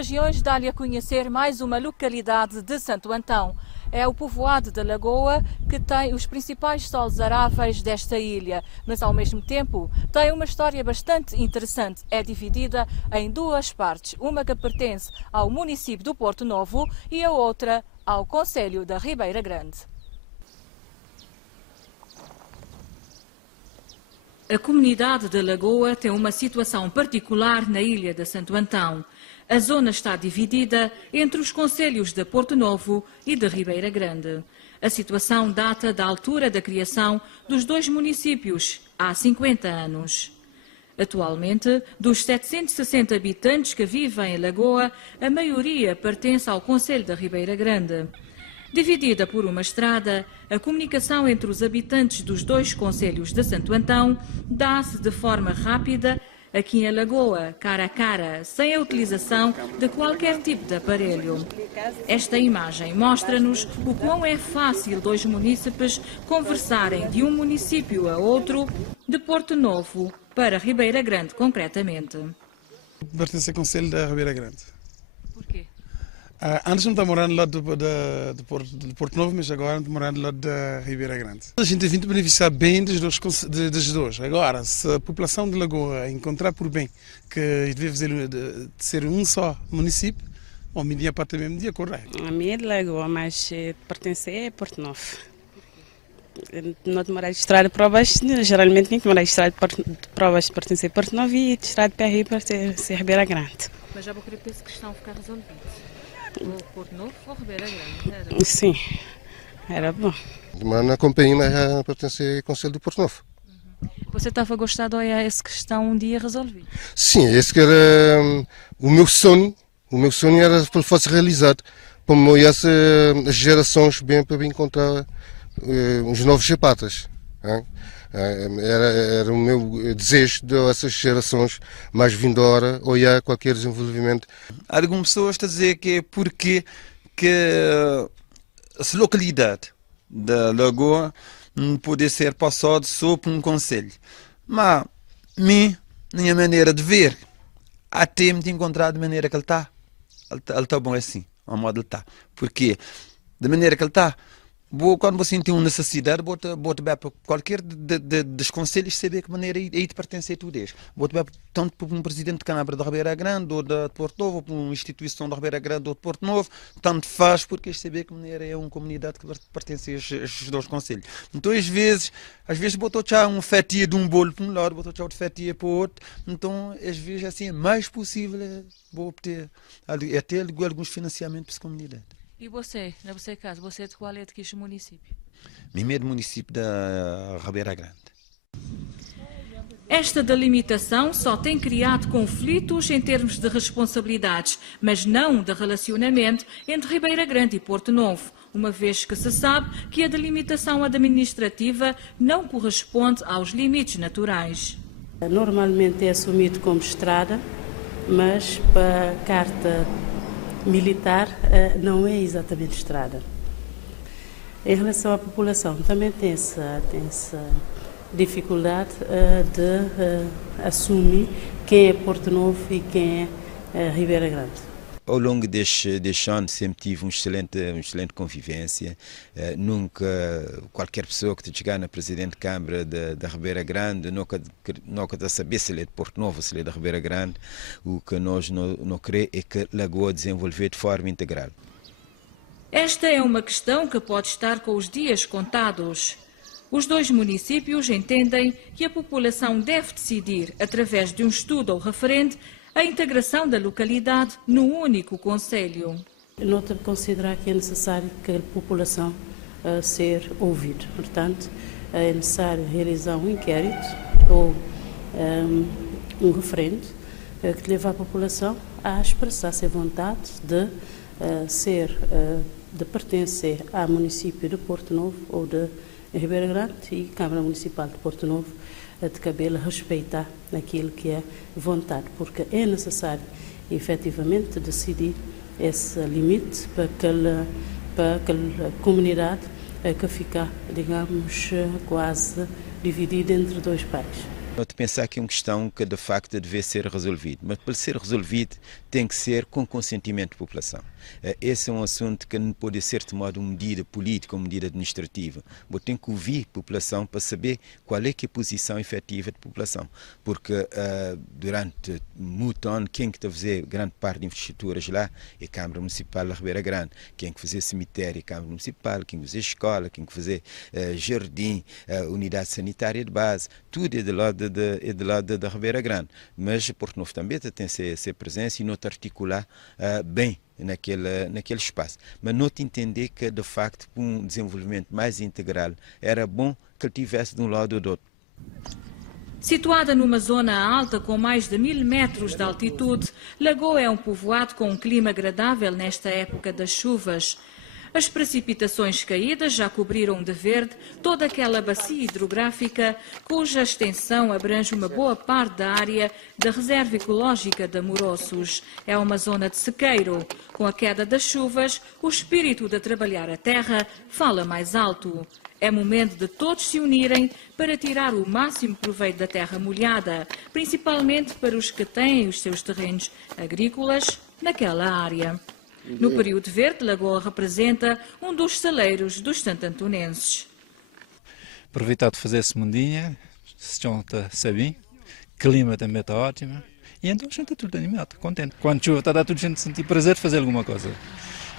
Regiões dá-lhe a conhecer mais uma localidade de Santo Antão. É o povoado da Lagoa que tem os principais solos aráveis desta ilha, mas ao mesmo tempo tem uma história bastante interessante. É dividida em duas partes, uma que pertence ao município do Porto Novo e a outra ao concelho da Ribeira Grande. A comunidade da Lagoa tem uma situação particular na ilha de Santo Antão. A zona está dividida entre os concelhos de Porto Novo e de Ribeira Grande. A situação data da altura da criação dos dois municípios, há 50 anos. Atualmente, dos 760 habitantes que vivem em Lagoa, a maioria pertence ao concelho da Ribeira Grande. Dividida por uma estrada, a comunicação entre os habitantes dos dois concelhos de Santo Antão dá-se de forma rápida aqui em Lagoa, cara a cara, sem a utilização de qualquer tipo de aparelho. Esta imagem mostra-nos o quão é fácil dois munícipes conversarem de um município a outro, de Porto Novo para Ribeira Grande, concretamente. Pertence ao concelho da Ribeira Grande. Porquê? Antes não está morando lá de Porto Novo, mas agora está morando lá da Ribeira Grande. A gente tem vindo beneficiar bem dos dois. Agora, se a população de Lagoa encontrar por bem que deve ser um só município, o mídia para ter mesmo de acordo. A minha é de Lagoa, mas pertence a Porto Novo. Não te morar de estrada de provas, geralmente quem mora de estrada de provas pertence a Porto Novo e de estrada de PRI pertence a Ribeira Grande. Mas já vou querer que essa questão ficar resolvida. Ou Porto Novo ou Ribeira Grande? Era? Sim, era bom. Mas na companhia mas pertence ao Conselho do Porto Novo. Você estava gostado de essa questão um dia resolvida? Sim, esse que era o meu sonho. O meu sonho era que ele fosse realizado. Para me as gerações bem para encontrar os novos chapatas. Era o meu desejo dessas gerações mais vindoura olhar qualquer desenvolvimento. Algumas pessoas estão a dizer que é porque que essa localidade da Lagoa não pode ser passada só por um concelho. Mas, minha maneira de ver, até me encontrar da maneira que ele está. Ele está bom assim, ao modo ele está. Porque, da maneira que ele está, quando você tem uma necessidade, bota para qualquer dos conselhos saber que maneira aí te pertence a tudo isso. Bota tanto para um presidente de Câmara de Ribeira Grande, ou de Porto Novo, ou para uma instituição de Ribeira Grande ou de Porto Novo, tanto faz porque saber que maneira é uma comunidade que pertence a estes dois conselhos. Então, às vezes botou já uma fatia de um bolo para um lado, botou já outra fatia para o outro. Então, às vezes, assim, é mais possível obter até alguns financiamentos para essa comunidade. E você, na você casa, você é de qual é de que município? Mim é do município da Ribeira Grande. Esta delimitação só tem criado conflitos em termos de responsabilidades, mas não de relacionamento entre Ribeira Grande e Porto Novo, uma vez que se sabe que a delimitação administrativa não corresponde aos limites naturais. Normalmente é assumido como estrada, mas para a carta militar não é exatamente estrada. Em relação à população, também tem essa dificuldade de assumir quem é Porto Novo e quem é Ribeira Grande. Ao longo destes anos sempre tive uma excelente convivência. Nunca, qualquer pessoa que te chegar na Presidente de Câmara da Ribeira Grande, nunca de saber se ele é de Porto Novo ou se ele é da Ribeira Grande. O que nós não queremos é que Lagoa desenvolver de forma integral. Esta é uma questão que pode estar com os dias contados. Os dois municípios entendem que a população deve decidir, através de um estudo ou referendo, a integração da localidade no único concelho. Não te considerar que é necessário que a população ser ouvida. Portanto, é necessário realizar um inquérito ou um referendo que leve a população a expressar-se a vontade de pertencer ao município de Porto Novo ou de Ribeira Grande e Câmara Municipal de Porto Novo, de cabelo respeitar aquilo que é vontade, porque é necessário efetivamente decidir esse limite para aquela comunidade que fica, digamos, quase dividida entre dois pais. Eu pensar que é uma questão que de facto deve ser resolvida, mas para ser resolvido tem que ser com consentimento da população. Esse é um assunto que não pode ser tomado uma medida política ou medida administrativa. Você tem que ouvir a população para saber qual é que é a posição efetiva da população, porque durante muito ano quem que está a fazer grande parte de infraestruturas lá é a Câmara Municipal da Ribeira Grande, quem que fazer cemitério é a Câmara Municipal, quem que fazer escola, quem que fazer jardim, unidade sanitária de base, tudo é do lado da Ribeira Grande, mas Porto Novo também tem ser presença e não articular bem naquele espaço. Mas não entender que, de facto, para um desenvolvimento mais integral, era bom que ele tivesse de um lado ou do outro. Situada numa zona alta com mais de 1000 metros de altitude, Lagoa é um povoado com um clima agradável nesta época das chuvas. As precipitações caídas já cobriram de verde toda aquela bacia hidrográfica cuja extensão abrange uma boa parte da área da Reserva Ecológica de Amoroços. É uma zona de sequeiro. Com a queda das chuvas, o espírito de trabalhar a terra fala mais alto. É momento de todos se unirem para tirar o máximo proveito da terra molhada, principalmente para os que têm os seus terrenos agrícolas naquela área. No período verde, Lagoa representa um dos celeiros dos santantonenses. Aproveitar de fazer esse mundinha, se está bem, clima também está ótimo, e então a gente está tudo animado, contente. Quando chuva está a tudo a gente sentir prazer de fazer alguma coisa.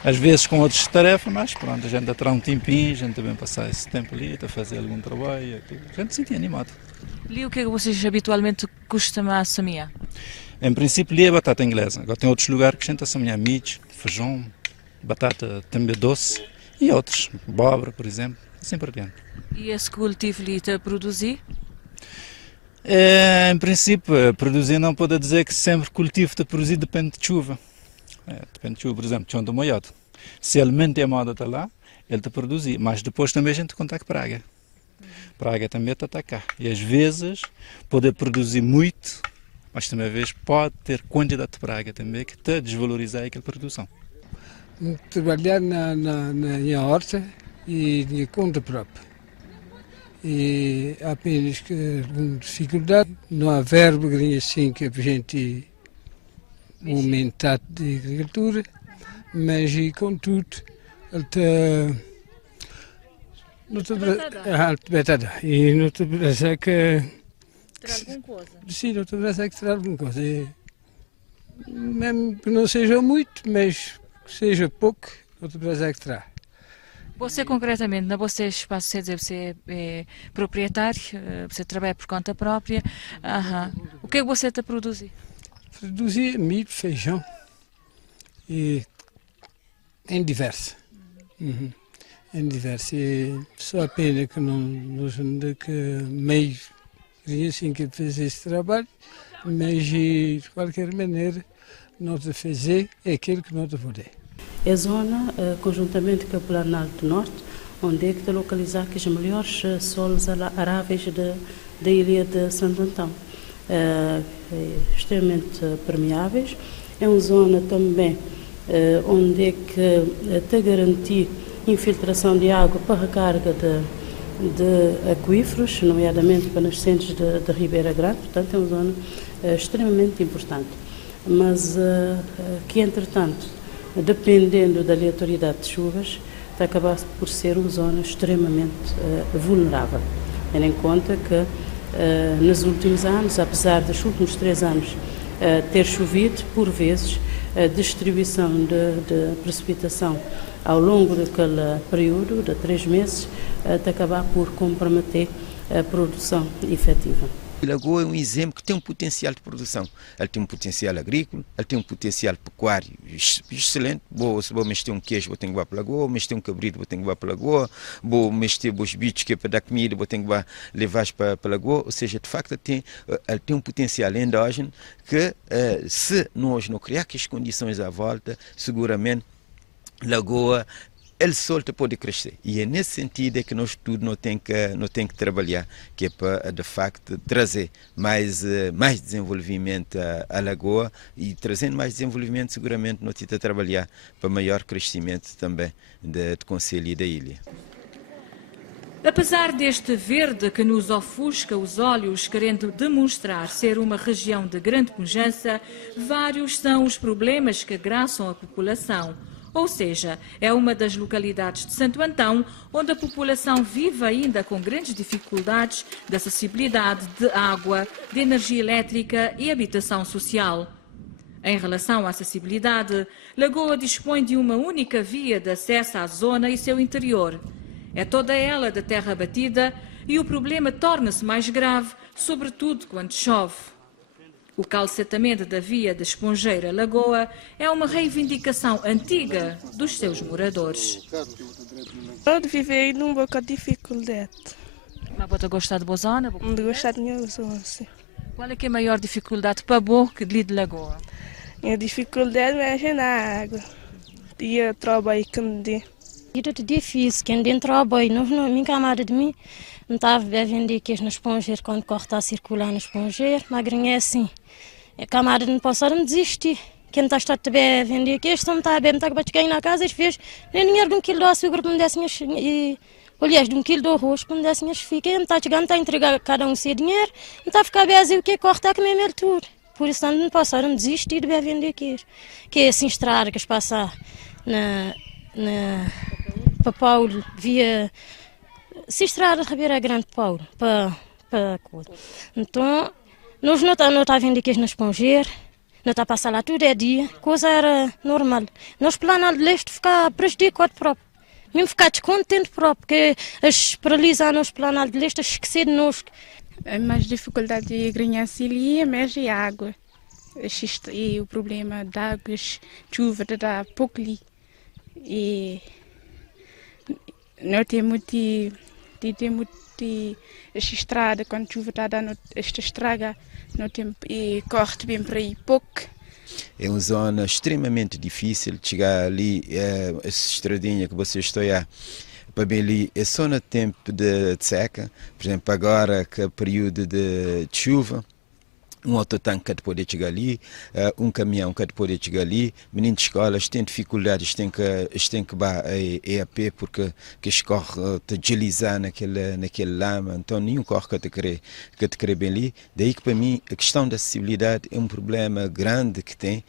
Às vezes com outras tarefas, mas pronto, a gente a tirar um tempinho, a gente também passar esse tempo ali, a fazer algum trabalho, a gente se sentir animado. E o que é que vocês habitualmente costumam semear? Em princípio, ali é batata inglesa. Agora tem outros lugares que a gente semeia milho, feijão, batata também doce e outros, abóbora, por exemplo, assim por diante. E esse cultivo ali está a produzir? Em princípio, produzir não pode dizer que sempre cultivo de produzir depende de chuva. Depende de chuva, por exemplo, chão do molhado. Se a alimento é moda está lá, ele está a produzir, mas depois também a gente conta com praga. Praga também está a atacar. E às vezes pode produzir muito, mas também às vezes pode ter quantidade de praga também que está a desvalorizar aquela produção. Trabalhar na minha horta e de conta própria. E apenas que com dificuldade, não há verba assim que a gente aumentar de agricultura, mas e contudo, ele está e não te parece que Terá alguma coisa? sim, não te parece que terá alguma coisa. Mesmo que não seja muito, mas que seja pouco, não te parece que terá. Você concretamente, na você espaço, você é proprietário, você trabalha por conta própria. O que é que você está a produzir? Produzir milho, feijão e em diverso. Em diverso. E só a pena que não que meio queria assim que fazer esse trabalho, mas de qualquer maneira não te fazer é aquilo que não te poder. É a zona, conjuntamente com o Planalto do Norte, onde é que está localizado os melhores solos aráveis da ilha de Santo Antão. Extremamente permeáveis. É uma zona também onde é que está a garantir infiltração de água para recarga de aquíferos, nomeadamente para nascentes de Ribeira Grande. Portanto, é uma zona extremamente importante. Mas que, entretanto, dependendo da aleatoriedade de chuvas, está a acabar por ser uma zona extremamente vulnerável. Tendo em conta que nos últimos anos, apesar dos últimos 3 anos ter chovido, por vezes a distribuição de precipitação ao longo daquele período de 3 meses de acabar por comprometer a produção efetiva. Lagoa é um exemplo que tem um potencial de produção. Ele tem um potencial agrícola, ele tem um potencial pecuário excelente. Se vou mexer um queijo, vou ter que ir para a Lagoa, mexer um cabrito, vou ter que ir para a Lagoa, vou mexer os bichos que é para dar comida, vou ter que levar para a Lagoa. Ou seja, de facto, ele tem um potencial endógeno que, se nós não criar as condições à volta, seguramente Lagoa ele solto pode crescer. E é nesse sentido que nós tudo não tem que trabalhar, que é para, de facto, trazer mais desenvolvimento à Lagoa, e trazendo mais desenvolvimento, seguramente, nós temos que trabalhar para maior crescimento também do Conselho e da ilha. Apesar deste verde que nos ofusca os olhos, querendo demonstrar ser uma região de grande pujança, vários são os problemas que agraçam a população. Ou seja, é uma das localidades de Santo Antão onde a população vive ainda com grandes dificuldades de acessibilidade de água, de energia elétrica e habitação social. Em relação à acessibilidade, Lagoa dispõe de uma única via de acesso à zona e seu interior. É toda ela de terra batida e o problema torna-se mais grave, sobretudo quando chove. O calcetamento da via de Esponjeira-Lagoa é uma reivindicação antiga dos seus moradores. Eu vivi num pouco de dificuldade. Mas você gosta de boa zona? Não gosto de minha zona, sim. Qual é que é a maior dificuldade para que de Lagoa? A dificuldade é na água. E eu trabalho com dia. É difícil, quem dentro trabalha, não me camada de mim, não estava a vender queijo no esponjeiro quando corta a circular no esponjeiro, magrinha é assim. A camada não pode desistir. Quem está a vender queijo, não está a beber, não está a bater na casa, as fez nem dinheiro de 1 quilo de açúcar para me dar e aliás, de 1 quilo de arroz para me dar minhas filhas. Quem está chegando, está a entregar cada um seu dinheiro, não está a ficar bem o que corta que mesmo tudo. Por isso não passaram a desistir de vender queijo. Que é assim estrada que se passa para Paulo, via se estrada Ribeira Grande Paulo, para então, nós não está a vender queijo na esponjeira, não está a passar lá tudo é dia, coisa era normal. Nós planamos de leste ficar prejudicado próprio, mesmo ficar descontente próprio, porque as paralisar nos planos de leste, esquecer de nós. A mais dificuldade de ganhar é mais a água. E o problema da água, chuva, da pouco ali. E não tem muito esta estrada, quando a chuva está dando esta estraga, não tem, e corre bem para aí pouco. É uma zona extremamente difícil de chegar ali, essa estradinha que vocês estão a para bem ali, é só no tempo de seca, por exemplo, agora que é período de chuva, um autotanque que pode chegar ali, um caminhão que pode chegar ali, meninos de escolas têm dificuldades, têm que ir a pé porque que escorre te deslizar naquele lama, então nenhum corre que te quer bem ali. Daí que para mim a questão da acessibilidade é um problema grande que tem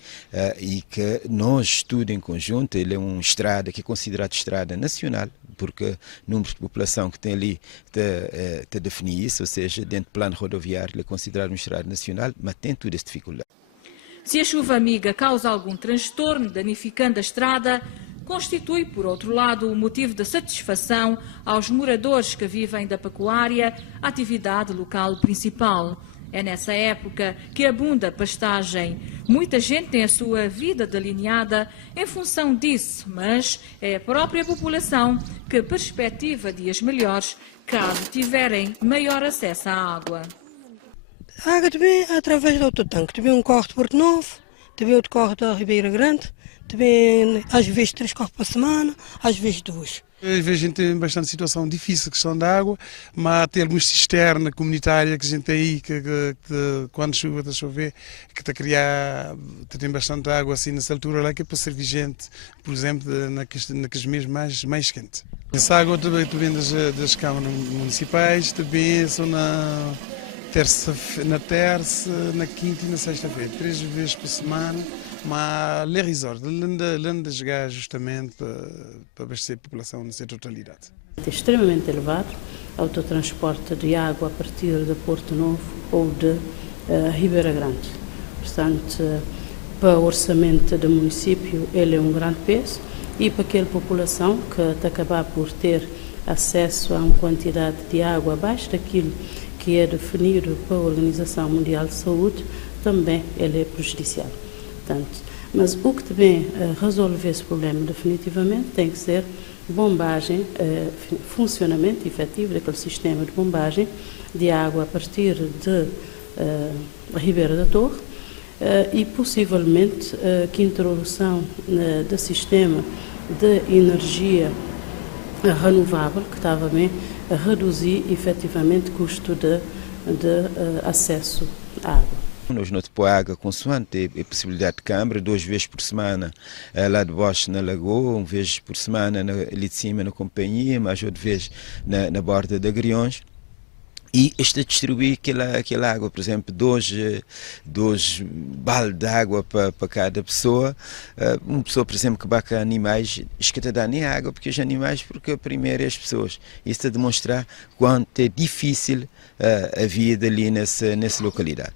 e que nós tudo em conjunto, ele é uma estrada que é considerada estrada nacional, porque o número de população que tem ali te define isso, ou seja, dentro do plano rodoviário ele é considerado uma estrada nacional, mas tem toda essa dificuldade. Se a chuva amiga causa algum transtorno danificando a estrada, constitui, por outro lado, um motivo de satisfação aos moradores que vivem da pecuária, atividade local principal. É nessa época que abunda a pastagem. Muita gente tem a sua vida delineada em função disso, mas é a própria população que perspectiva dias melhores caso tiverem maior acesso à água. A água também através do autotanque. Também um corre de Porto Novo, também outro corre da Ribeira Grande, também às vezes 3 corres por semana, às vezes 2. Às vezes a gente tem bastante situação difícil, questão da água, mas tem algumas cisterna comunitária que a gente tem aí, que quando chuva, está a chover, que está a criar, tem bastante água assim nessa altura lá, que é para ser vigente, por exemplo, naqueles meses mais quentes. Essa água também das câmaras municipais, também são na terça, na quinta e na sexta-feira, 3 vezes por semana. Mas le resort, além de chegar justamente para abastecer a população nessa totalidade. É extremamente elevado o autotransporte de água a partir de Porto Novo ou de Ribeira Grande. Portanto, para o orçamento do município, ele é um grande peso e para aquela população que acabar por ter acesso a uma quantidade de água abaixo daquilo que é definido pela Organização Mundial de Saúde, também ele é prejudicial. Mas o que também resolver esse problema definitivamente tem que ser bombagem, funcionamento efetivo daquele sistema de bombagem de água a partir de Ribeira da Torre e possivelmente que introdução do sistema de energia renovável que estava bem a reduzir efetivamente o custo de acesso à água. Nós não temos água consoante a possibilidade de câmara, 2 vezes por semana lá de baixo na lagoa, 1 vez por semana ali de cima na companhia, mais outra vez na borda de Agriões. E este distribuir aquela água, por exemplo, 2 baldes de água para cada pessoa. Uma pessoa, por exemplo, que vaca animais, escuta dar nem água, porque os animais, porque primeiro é as pessoas. Isso a demonstrar quanto é difícil a vida ali nessa localidade.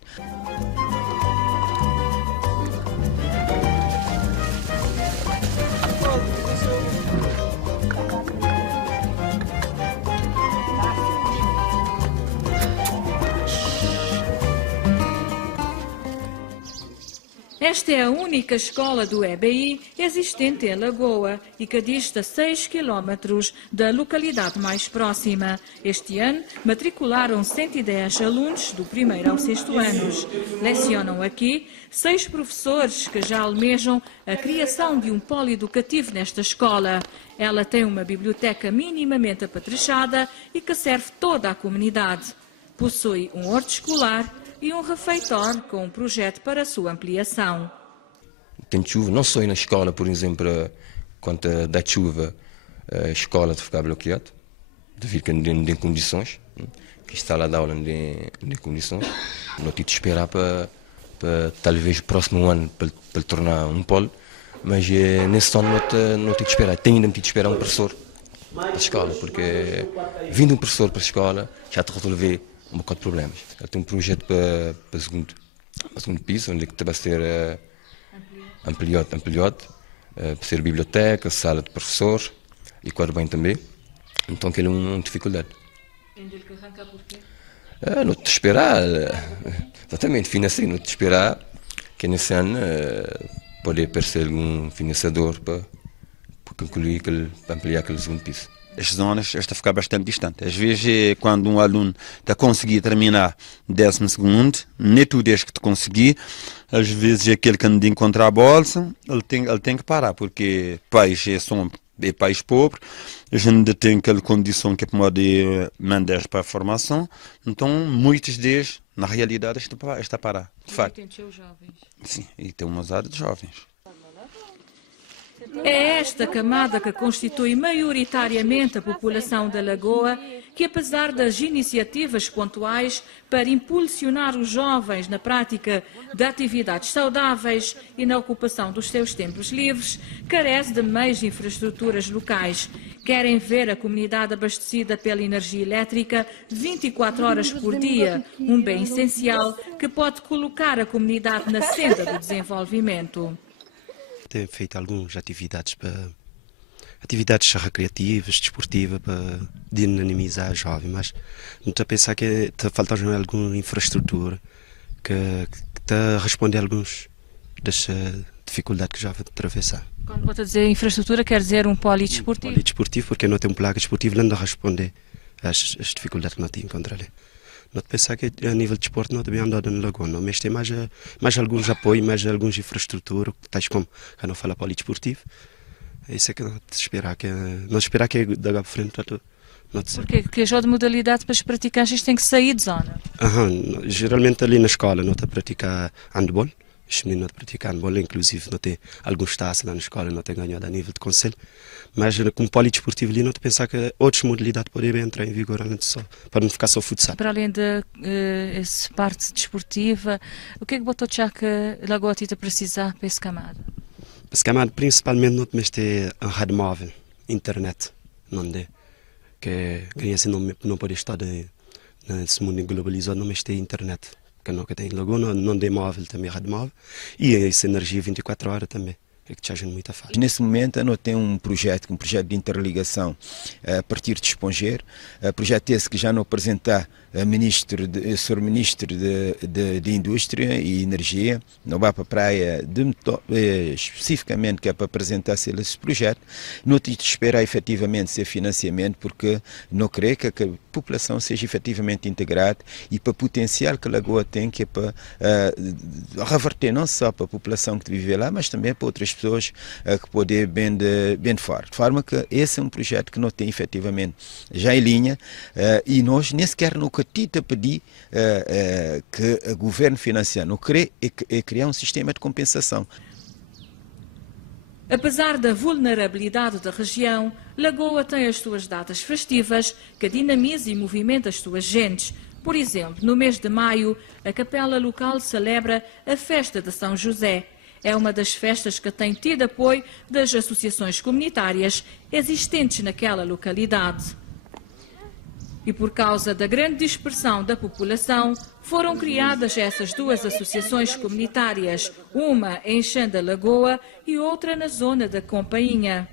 Esta é a única escola do EBI existente em Lagoa e que dista 6 quilómetros da localidade mais próxima. Este ano matricularam 110 alunos do 1º ao 6º anos. Lecionam aqui 6 professores que já almejam a criação de um polo educativo nesta escola. Ela tem uma biblioteca minimamente apetrechada e que serve toda a comunidade. Possui um horto escolar e um refeitório com um projeto para a sua ampliação. Tem chuva, não só na escola, por exemplo, quando dá chuva, a escola fica bloqueada, devido que não tem condições, que está lá da aula não tem condições. Não tem de esperar para talvez o próximo ano para tornar um polo, mas nesse ano não tem de esperar, tem ainda de esperar um professor para a escola, porque vindo um professor para a escola já te resolver um bocado de problemas. Eu tenho um projeto para o segundo piso, onde vai ser ampliado, para ser biblioteca, sala de professor e quadro bem também. Então, que é uma dificuldade. Não te esperar, exatamente, financeiro, não te esperar que nesse ano pode aparecer algum financiador para concluir, para ampliar aquele segundo piso. As zonas está a ficar bastante distante. Às vezes, quando um aluno está a conseguir terminar o 12º, nem tudo é que te conseguir, às vezes aquele que não encontra a bolsa, ele tem que parar, porque país é país pobre, a gente ainda tem aquela condição que pode mandar para a formação, então muitos deles, na realidade, está a parar, de facto. Sim, e tem uma área de jovens. É esta camada que constitui maioritariamente a população da Lagoa que, apesar das iniciativas pontuais para impulsionar os jovens na prática de atividades saudáveis e na ocupação dos seus tempos livres, carece de meios e infraestruturas locais. Querem ver a comunidade abastecida pela energia elétrica 24 horas por dia, um bem essencial que pode colocar a comunidade na senda do desenvolvimento. Tem feito algumas atividades recreativas, desportivas, para dinamizar os jovens, mas não estou a pensar que está faltando alguma infraestrutura que está a responder a algumas das dificuldades que já vou atravessar. Quando vou dizer infraestrutura, quer dizer um polidesportivo? Polidesportivo, porque não tem um placa desportivo, não dá a responder às dificuldades que não te encontra ali. Não te pensar que a nível de desporto não também andado na Lagoa, não, mas tem mais alguns apoios, mais algumas infraestruturas, tais como a não fala polidesportivo. Isso é que não te esperar, que daqui para frente não te Porquê? Porque a de modalidade para os praticantes tem que sair de zona. Geralmente ali na escola não está a praticar handball, os meninos não praticam handball, inclusive não tem alguns taças lá na escola, não tem ganhado a nível de conselho. Mas como polidesportivo ali, não te pensar que outras modalidades podem entrar em vigor, para não ficar só futsal. Para além da essa parte desportiva, o que é que botou já que a Lagoa Tita precisar para esse camada? Esse camada principalmente não te ter um rádio móvel, internet, não é? Que a criança não pode estar nesse mundo globalizado, não ter internet. Que não tem Lagoa, não tem móvel também, rádio móvel, e essa energia 24 horas também. É que te ajuda muito a fazer. Nesse momento, nós temos um projeto de interligação a partir de Esponger, projeto esse que já não apresentar o Sr. Ministro de Indústria e Energia, não vai para a praia especificamente que é para apresentar esse projeto, não te espera efetivamente ser financiamento, porque não creio que a população seja efetivamente integrada e para o potencial que a Lagoa tem, que é para reverter não só para a população que vive lá, mas também para outras pessoas que poder bem de fora. De forma que esse é um projeto que nós temos efetivamente já em linha e nós nem sequer nunca tita pedir que o governo financiar, não querer é criar um sistema de compensação. Apesar da vulnerabilidade da região, Lagoa tem as suas datas festivas que dinamiza e movimenta as suas gentes. Por exemplo, no mês de maio, a capela local celebra a festa de São José. É uma das festas que tem tido apoio das associações comunitárias existentes naquela localidade. E por causa da grande dispersão da população, foram criadas essas duas associações comunitárias, uma em Xanda Lagoa e outra na zona da Companhia.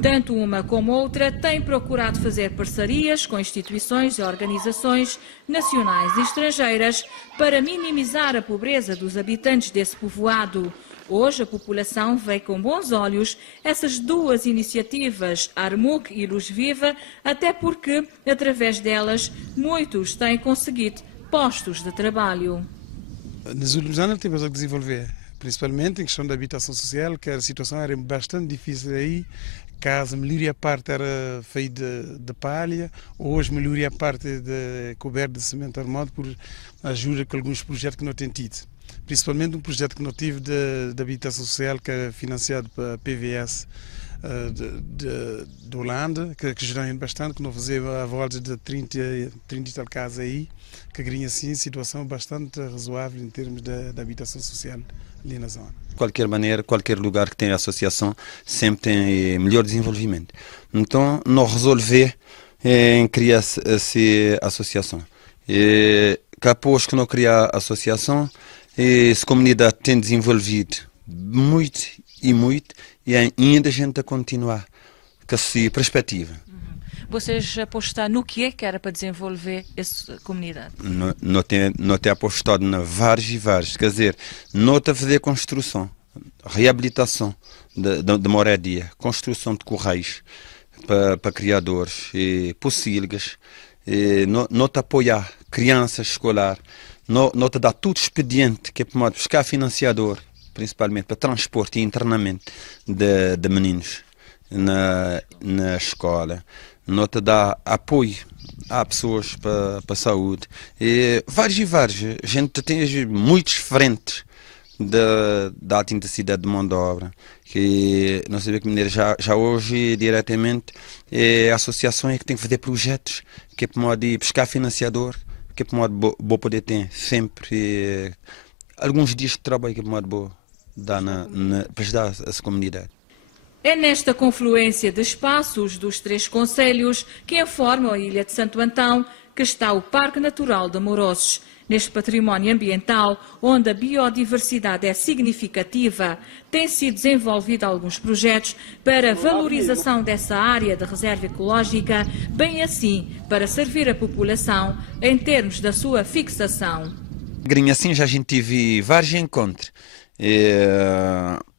Tanto uma como outra têm procurado fazer parcerias com instituições e organizações nacionais e estrangeiras para minimizar a pobreza dos habitantes desse povoado. Hoje a população vê com bons olhos essas duas iniciativas, Armuc e Luz Viva, até porque, através delas, muitos têm conseguido postos de trabalho. Nos últimos anos temos a desenvolver, principalmente em questão da habitação social, que a situação era bastante difícil aí. Caso a maioria parte era feita de palha, hoje a maioria parte de coberta de cimento armado por ajuda com alguns projetos que não têm tido. Principalmente um projeto que não tive de habitação social que é financiado pela PVS de Holanda, que ajudaram bastante, que não fazia a volta de 30 e tal casas aí, que ganha assim situação bastante razoável em termos de habitação social ali na zona. De qualquer maneira, qualquer lugar que tenha associação sempre tem melhor desenvolvimento. Então, nós resolver em criar essa associação. E após que não criar associação, essa comunidade tem desenvolvido muito e ainda a gente a continuar com essa perspectiva. Vocês apostaram no que era para desenvolver essa comunidade? Não tem apostado na vários, quer dizer, não tem a fazer construção, reabilitação de moradia, construção de correios para criadores, pocilgas, não te apoiar crianças escolar, não te dá tudo expediente que é para buscar financiador, principalmente para transporte e internamento de meninos na escola, não te dá apoio a pessoas para a saúde. E vários. A gente tem muitos frentes da intensidade de mão de obra, que não sei de que maneira já hoje diretamente é associações que têm que fazer projetos que é para modo buscar financiador, que é para modo bom poder ter sempre alguns dias de trabalho que é para modo bom dar para ajudar essa comunidade. É nesta confluência de espaços dos três concelhos que informam a Ilha de Santo Antão que está o Parque Natural de Morosos. Neste património ambiental, onde a biodiversidade é significativa, têm sido desenvolvidos alguns projetos para a valorização dessa área de reserva ecológica, bem assim para servir a população em termos da sua fixação. Assim já a gente teve vários encontros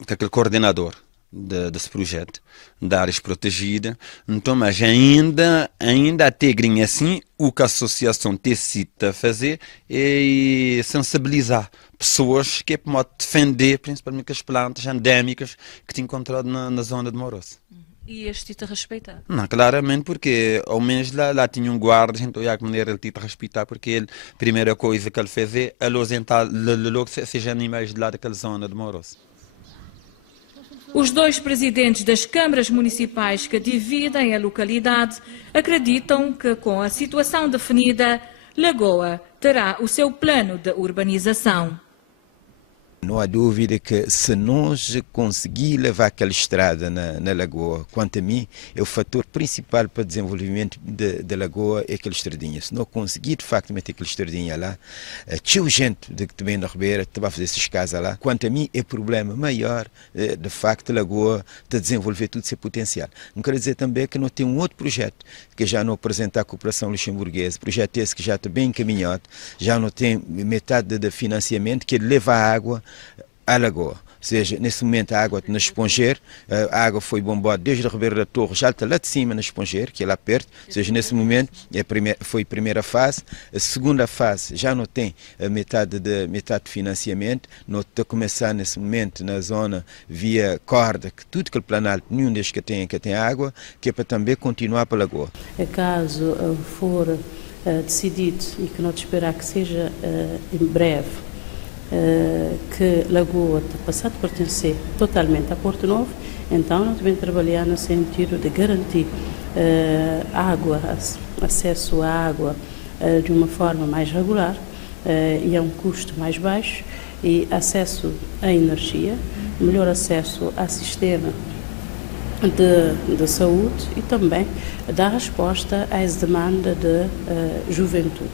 com aquele coordenador desse projeto de áreas protegidas, então, mas ainda até assim o que a associação tem sido a fazer é sensibilizar pessoas que é para defender principalmente as plantas endémicas que te encontrado na zona de Moroso. E este te respeitar? Não, claramente, porque ao menos lá tinha um guarda, a gente olhar que maneira ele te respeitar, porque ele, a primeira coisa que ele fez é ausentar logo seja animais de lá daquela zona de Moroso. Os dois presidentes das câmaras municipais que dividem a localidade acreditam que, com a situação definida, Lagoa terá o seu plano de urbanização. Não há dúvida que se nós conseguir levar aquela estrada na Lagoa, quanto a mim, é o fator principal para o desenvolvimento da Lagoa é aquela estradinha. Se não conseguir de facto meter aquela estradinha lá, tinha gente que vem na Ribeira que vai fazer essas casas lá. Quanto a mim, é problema maior, de facto, a Lagoa de desenvolver todo o seu potencial. Não quero dizer também que não tem um outro projeto que já não apresenta a cooperação luxemburguesa, projeto esse que já está bem encaminhado, já não tem metade de financiamento, que leva a água à Lagoa. seja, nesse momento a água está na Esponjer, a água foi bombada desde a Ribeira da Torre, já está lá de cima na Esponjer, que é lá perto, ou seja, nesse momento foi a primeira fase. A segunda fase já não tem metade de financiamento, não está a começar nesse momento na zona via corda, que tudo que o Planalto, nenhum destes que tem água, que é para também continuar para a lagoa. Caso for decidido, e que nós esperar que seja em breve, que Lagoa está passado a pertencer totalmente a Porto Novo, então nós devemos trabalhar no sentido de garantir água, acesso à água de uma forma mais regular e a um custo mais baixo, e acesso à energia, melhor acesso ao sistema de saúde e também dar resposta às demandas da juventude.